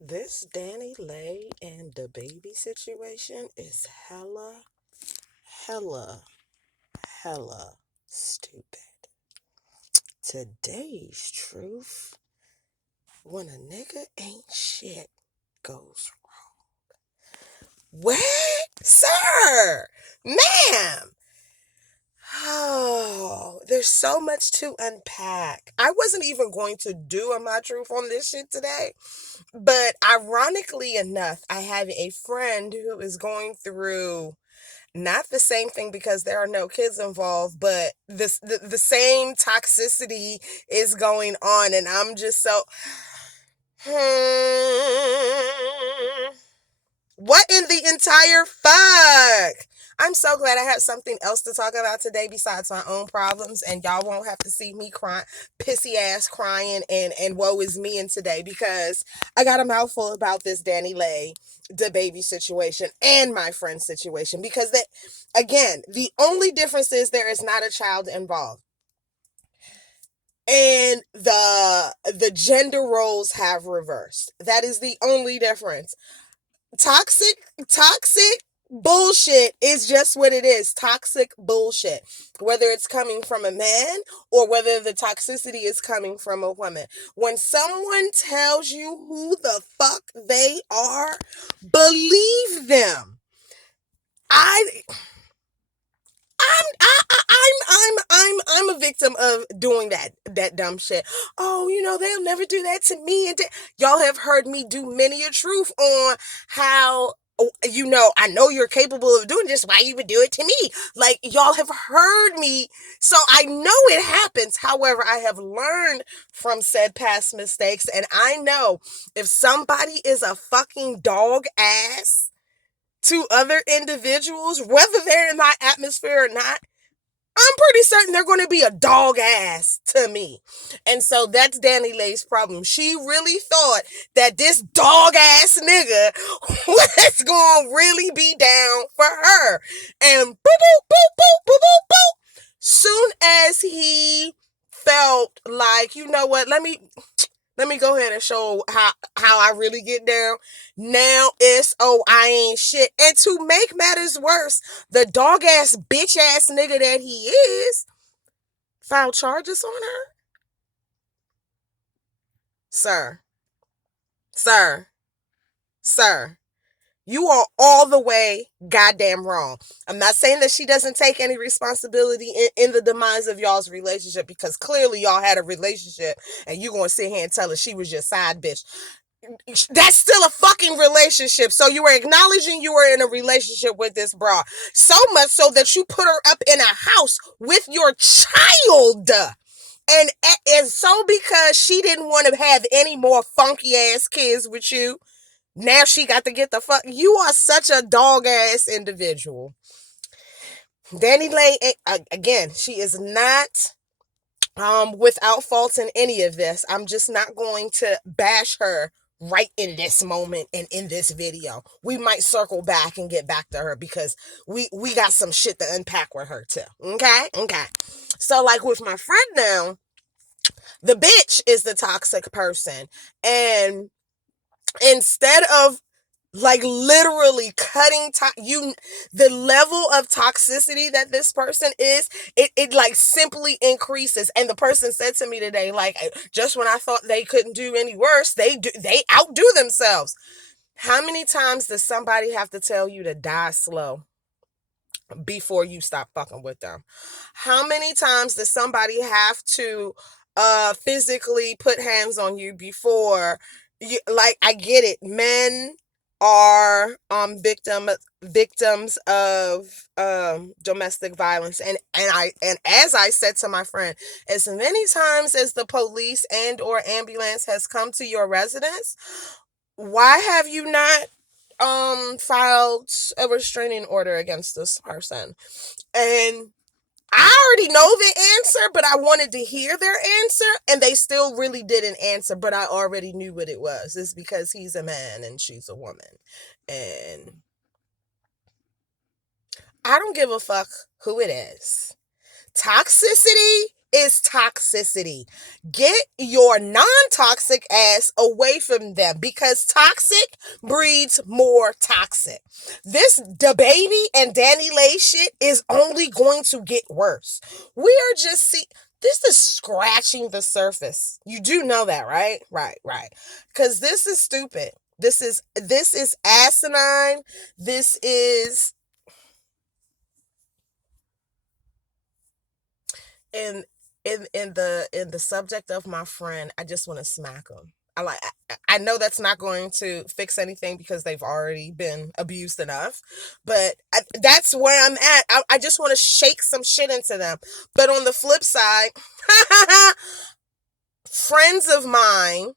This Dani, Leigh, and dababy situation is hella, hella stupid. Today's truth: when a nigga ain't shit goes what? Sir! Ma'am! Oh, there's so much to unpack. I wasn't even going to do a my truth on this shit today. But ironically enough, I have a friend who is going through not the same thing because there are no kids involved, but the same toxicity is going on, and I'm just so what in the entire fuck? I'm so glad I have something else to talk about today besides my own problems, and y'all won't have to see me crying, pissy ass crying, and woe is me in today because I got a mouthful about this Dani Leigh, the baby situation, and my friend's situation because that, again, the only difference is there is not a child involved, and the gender roles have reversed. That is the only difference. Toxic bullshit is just what it is. Toxic bullshit, whether it's coming from a man or whether the toxicity is coming from a woman. When someone tells you who the fuck they are, believe them. I I'm a victim of doing that dumb shit. Oh, they'll never do that to me. And y'all have heard me do many a truth on how, I know you're capable of doing this. Why you would do it to me? Like, y'all have heard me, so I know it happens. However, I have learned from said past mistakes, and I know if somebody is a fucking dog ass to other individuals, whether they're in my atmosphere or not, I'm pretty certain they're going to be a dog ass to me. And so that's Dani Leigh's problem. She really thought that this dog ass nigga was going to really be down for her. And boop, boop, boop, boop, boop, boop, boop. Soon as he felt like, you know what, let me go ahead and show how I really get down. Now it's, oh, I ain't shit. And to make matters worse, the dog ass bitch ass nigga that he is filed charges on her. Sir, sir, sir, you are all the way goddamn wrong. I'm not saying that she doesn't take any responsibility in the demise of y'all's relationship, because clearly y'all had a relationship and you gonna sit here and tell her she was your side bitch. That's still a fucking relationship. So you were acknowledging you were in a relationship with this bra. So much so that you put her up in a house with your child. And so because she didn't want to have any more funky ass kids with you, now she got to get the fuck. You are such a dog ass individual. Dani Leigh, again, she is not without fault in any of this. I'm just not going to bash her right in this moment and in this video. We might circle back and get back to her because we got some shit to unpack with her too. Okay. So like with my friend now, the bitch is the toxic person, and instead of like literally cutting the level of toxicity that this person is, it like simply increases. And the person said to me today, like, just when I thought they couldn't do any worse, they outdo themselves. How many times does somebody have to tell you to die slow before you stop fucking with them? How many times does somebody have to physically put hands on you before you, like, I get it, men are victims of domestic violence, and as I said to my friend, as many times as the police and or ambulance has come to your residence, why have you not filed a restraining order against this person? And I already know the answer, but I wanted to hear their answer, and they still really didn't answer, but I already knew what it was. It's because he's a man and she's a woman. And I don't give a fuck who it is. Toxicity is toxicity. Get your non-toxic ass away from them, because toxic breeds more toxic. This dababy and Dani Leigh shit is only going to get worse. We are just this is scratching the surface. You do know that, right? Right. Because this is stupid. This is asinine. This is in in the subject of my friend. I just want to smack him. I know that's not going to fix anything because they've already been abused enough, but that's where I'm at. I just want to shake some shit into them. But on the flip side, friends of mine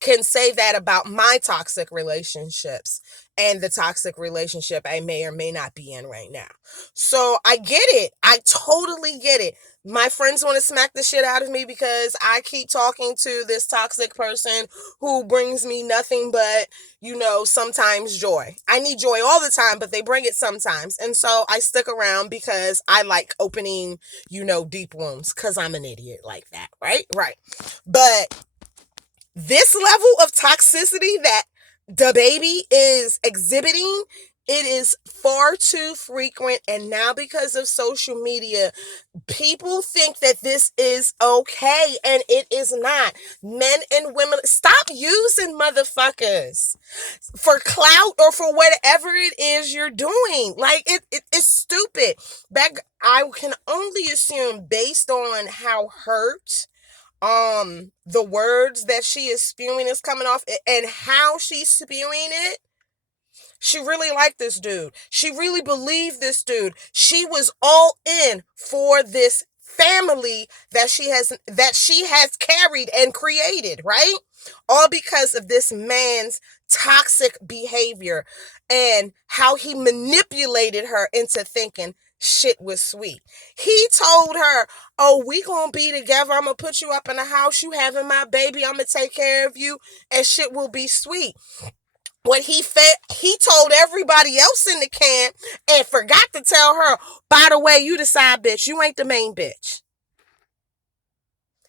can say that about my toxic relationships and the toxic relationship I may or may not be in right now. So I get it. I totally get it. My friends want to smack the shit out of me because I keep talking to this toxic person who brings me nothing but, sometimes joy. I need joy all the time, but they bring it sometimes. And so I stick around because I like opening, deep wounds, because I'm an idiot like that. Right? Right. But this level of toxicity that dababy is exhibiting, it is far too frequent. And now, because of social media, people think that this is okay, and it is not. Men and women, stop using motherfuckers for clout or for whatever it is you're doing. Like, it's stupid. I can only assume, based on how hurt the words that she is spewing is coming off, and how she's spewing it, she really liked this dude. She really believed this dude. She was all in for this family that she has carried and created, right? All because of this man's toxic behavior and how he manipulated her into thinking shit was sweet. He told her, "Oh, we gonna be together. I'm gonna put you up in the house. You having my baby. I'm gonna take care of you, and shit will be sweet." When he told everybody else in the camp and forgot to tell her, "By the way, you the side bitch. You ain't the main bitch."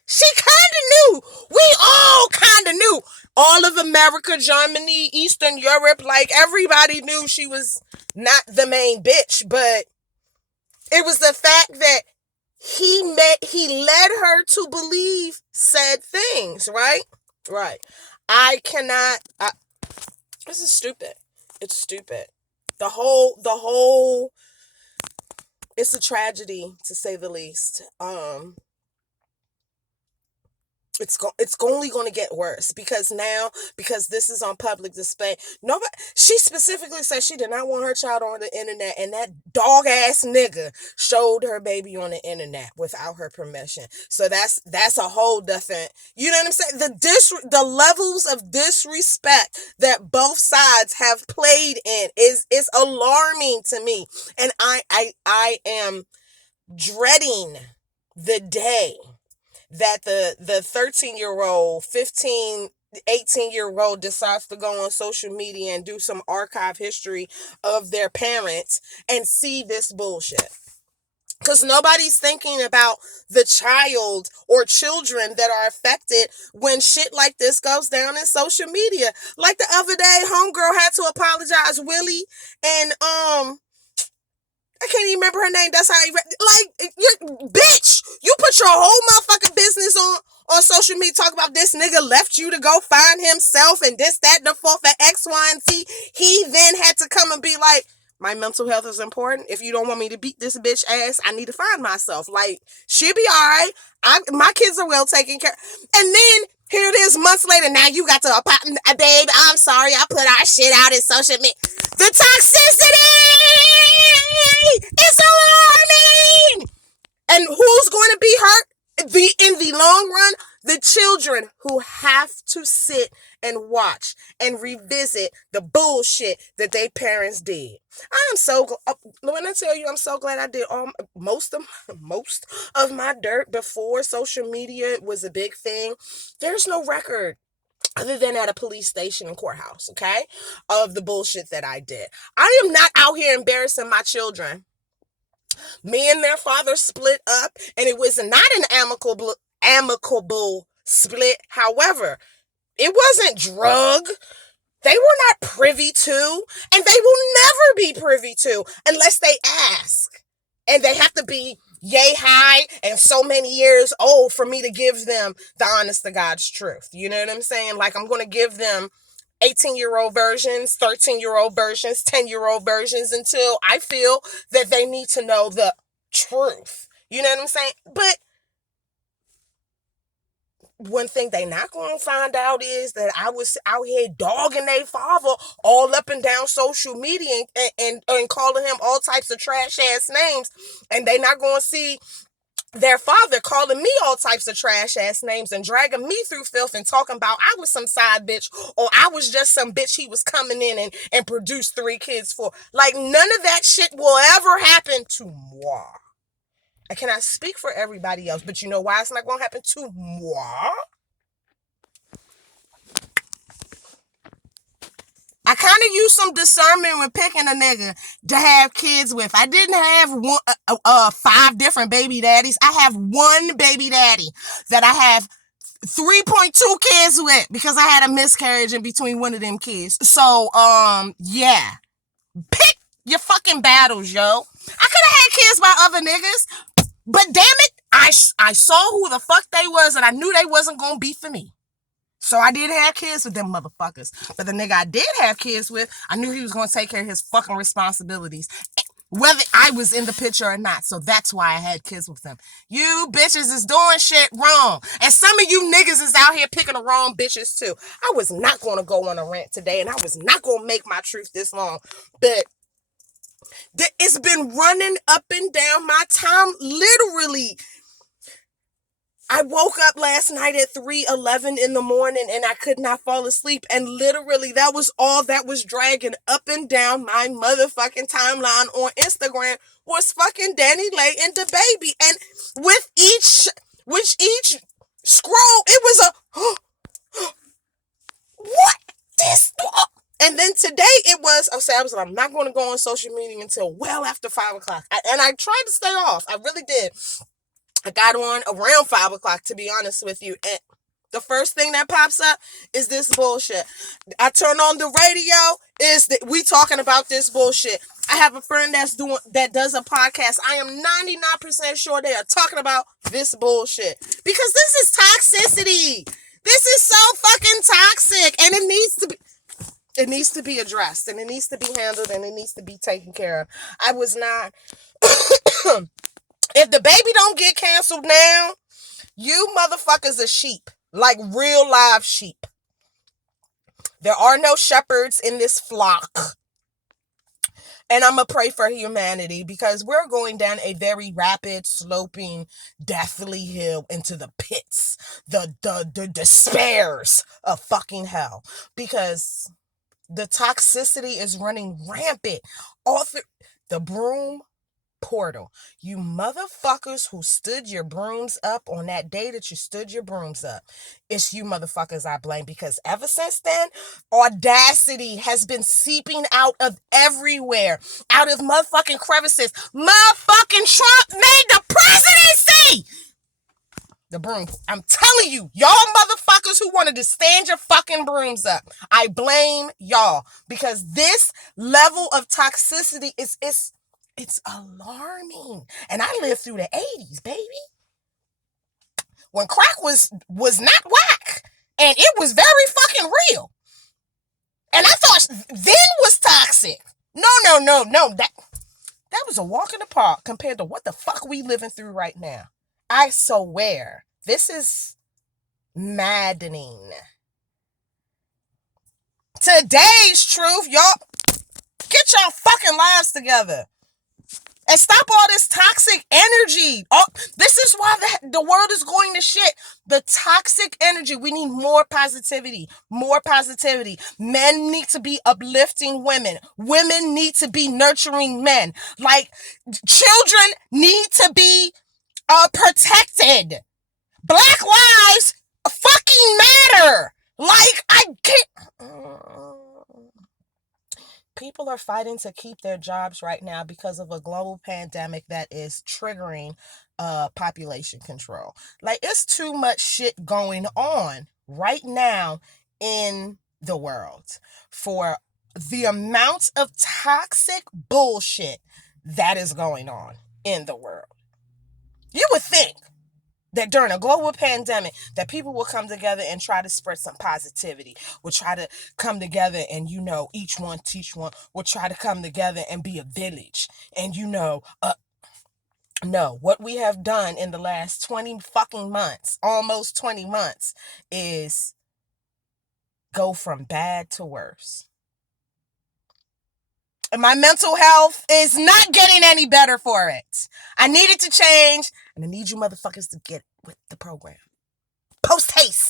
She kind of knew. We all kind of knew. All of America, Germany, Eastern Europe, like, everybody knew she was not the main bitch. But it was the fact that he led her to believe said things, right? Right. I cannot. This is stupid. It's stupid. The whole. It's a tragedy, to say the least. It's only going to get worse, because this is on public display. Nobody. She specifically said she did not want her child on the internet, and that dog ass nigga showed her baby on the internet without her permission. So that's a whole different. You know what I'm saying? The levels of disrespect that both sides have played in is alarming to me, and I am dreading the day that the 13-year-old, 15, 18-year-old decides to go on social media and do some archive history of their parents and see this bullshit. Because nobody's thinking about the child or children that are affected when shit like this goes down in social media. Like the other day, homegirl had to apologize, Willie, and I can't even remember her name. That's how bitch, you put your whole motherfucking business on social media, talk about this nigga left you to go find himself and this, that, and the fourth, and X, Y, and Z. He then had to come and be like, my mental health is important. If you don't want me to beat this bitch ass, I need to find myself. Like, she'll be all right. My kids are well taken care. And then here it is months later. Now you got to, babe, I'm sorry. I put our shit out in social media. The toxicity is alarming. And who's going to be hurt? In the long run, the children who have to sit and watch and revisit the bullshit that their parents did. I am so when I tell you, I'm so glad I did most of my dirt before social media was a big thing. There's no record other than at a police station and courthouse, okay, of the bullshit that I did. I am not out here embarrassing my children Me and their father split up, and it was not an amicable split. However, it wasn't drug. They were not privy to, and they will never be privy to unless they ask. And they have to be yay high and so many years old for me to give them the honest to God's truth. You know what I'm saying? Like, I'm going to give them 18-year-old versions, 13-year-old versions, 10-year-old versions until I feel that they need to know the truth. You know what I'm saying? But one thing they not going to find out is that I was out here dogging their father all up and down social media and calling him all types of trash ass names. And they not going to see their father calling me all types of trash ass names and dragging me through filth and talking about I was some side bitch or I was just some bitch he was coming in and produced 3 kids for. Like, none of that shit will ever happen to moi. I cannot speak for everybody else, but you know why it's not going to happen to moi? I kind of used some discernment when picking a nigga to have kids with. I didn't have 5 different baby daddies. I have one baby daddy that I have 3.2 kids with because I had a miscarriage in between one of them kids. So, yeah. Pick your fucking battles, yo. I could have had kids by other niggas, but damn it, I saw who the fuck they was and I knew they wasn't gonna be for me. So I did have kids with them motherfuckers. But the nigga I did have kids with, I knew he was going to take care of his fucking responsibilities, whether I was in the picture or not. So that's why I had kids with them. You bitches is doing shit wrong. And some of you niggas is out here picking the wrong bitches too. I was not going to go on a rant today, and I was not going to make my truth this long. But it's been running up and down my time, literally. I woke up last night at 3:11 in the morning and I could not fall asleep. And literally that was all that was dragging up and down my motherfucking timeline on Instagram was fucking Dani, Leigh, and dababy. And with each scroll, it was a, what? This? And then today it was, I was like, I'm not going to go on social media until well after 5 o'clock. And I tried to stay off. I really did. I got on around 5 o'clock, to be honest with you. And the first thing that pops up is this bullshit. I turn on the radio, is that we talking about this bullshit. I have a friend that does a podcast. I am 99% sure they are talking about this bullshit. Because this is toxicity. This is so fucking toxic. And it needs to be addressed. And it needs to be handled. And it needs to be taken care of. I was not... If dababy don't get canceled now, you motherfuckers are sheep. Like real live sheep. There are no shepherds in this flock. And I'm going to pray for humanity because we're going down a very rapid, sloping, deathly hill into the pits, the despairs of fucking hell. Because the toxicity is running rampant. All through the broom portal. You motherfuckers who stood your brooms up on that day that you stood your brooms up. It's you motherfuckers I blame because ever since then, audacity has been seeping out of everywhere. Out of motherfucking crevices. Motherfucking Trump made the presidency! The broom. I'm telling you, y'all motherfuckers who wanted to stand your fucking brooms up. I blame y'all because this level of toxicity it's alarming. And I lived through the 80s, baby. When crack was not whack. And it was very fucking real. And I thought then was toxic. No. That was a walk in the park compared to what the fuck we living through right now. I swear. This is maddening. Today's truth, y'all. Get y'all fucking lives together. And stop all this toxic energy. This is why the world is going to shit. The toxic energy. We need more positivity. More positivity. Men need to be uplifting women. Women need to be nurturing men. Like, children need to be protected. Black lives fucking matter. Like, I can't... People are fighting to keep their jobs right now because of a global pandemic that is triggering population control. Like, it's too much shit going on right now in the world for the amount of toxic bullshit that is going on in the world. You would think that during a global pandemic that people will come together and try to spread some positivity, will try to come together and, each one teach one, will try to come together and be a village. And, no, what we have done in the last 20 fucking months, almost 20 months, is go from bad to worse. And my mental health is not getting any better for it. I need it to change, and I need you motherfuckers to get with the program. Post haste.